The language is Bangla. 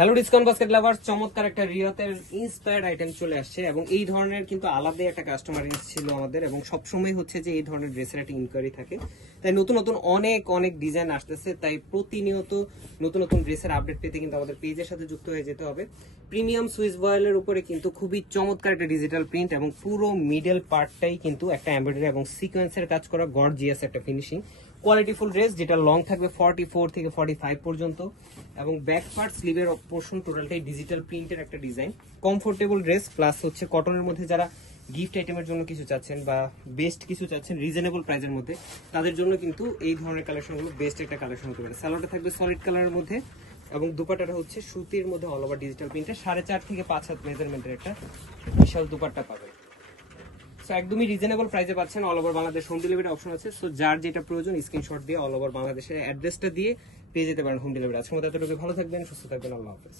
হ্যালো ডিসকাউন্ট বাস্কেট লাভার্স, চমৎকার একটা রিয়াতের ইন্সপায়ার্ড আইটেম চলে আসছে এবং এই ধরনের কিন্তু আলাদাই একটা কাস্টমার রিস ছিল আমাদের এবং সবসময় হচ্ছে যে এই ধরনের ড্রেসের একটা ইনকোয়ারি থাকে। তাই নতুন নতুন অনেক ডিজাইন আসতেছে, তাই প্রতিনিয়ত নতুন নতুন ড্রেসের আপডেট পেতে কিন্তু আমাদের পেজের সাথে যুক্ত হয়ে যেতে হবে। প্রিমিয়াম সুইস বয়েলের উপরে কিন্তু খুবই চমৎকার একটা ডিজিটাল প্রিন্ট এবং পুরো মিডল পার্টটাই কিন্তু একটা এমব্রয়ডারি এবং সিকোয়েন্সের কাজ করা গর্জিয়াস একটা ফিনিশিং কোয়ালিটিফুল ড্রেস, যেটা লং থাকবে 44 থেকে 45 পর্যন্ত এবং ব্যাক পার্ট স্লিভের পোর্শন টোটালটাই ডিজিটাল প্রিন্টের একটা ডিজাইন। কমফোর্টেবল ড্রেস প্লাস হচ্ছে কটনের মধ্যে যারা গিফট আইটেমের জন্য কিছু চাচ্ছেন বা বেস্ট কিছু চাচ্ছেন রিজনেবল প্রাইসের মধ্যে, তাদের জন্য কিন্তু এই ধরনের কালেকশনগুলো বেস্ট একটা কালেকশন হতে পারে। স্যালোটা থাকবে সলিড কালারের মধ্যে এবং দুপাট্টাটা হচ্ছে সুতির মধ্যে অল ওভার ডিজিটাল প্রিন্টের 4.5 থেকে 5 হাত মেজারমেন্টের একটা বিশাল দুপাট্টা পাবেন। সো একদমই রিজনেবল প্রাইসে পাচ্ছেন। All over Bangladesh home delivery option আছে। সো যার যেটা প্রয়োজন স্ক্রিনশট দিয়ে অল ওভার বাংলাদেশের অ্যাড্রেসটা দিয়ে পেয়ে যেতে পারেন হোম ডেলিভারি। আজকের মতো এতটুকু, ভালো থাকবেন, সুস্থ থাকবেন, আল্লাহ হাফেজ।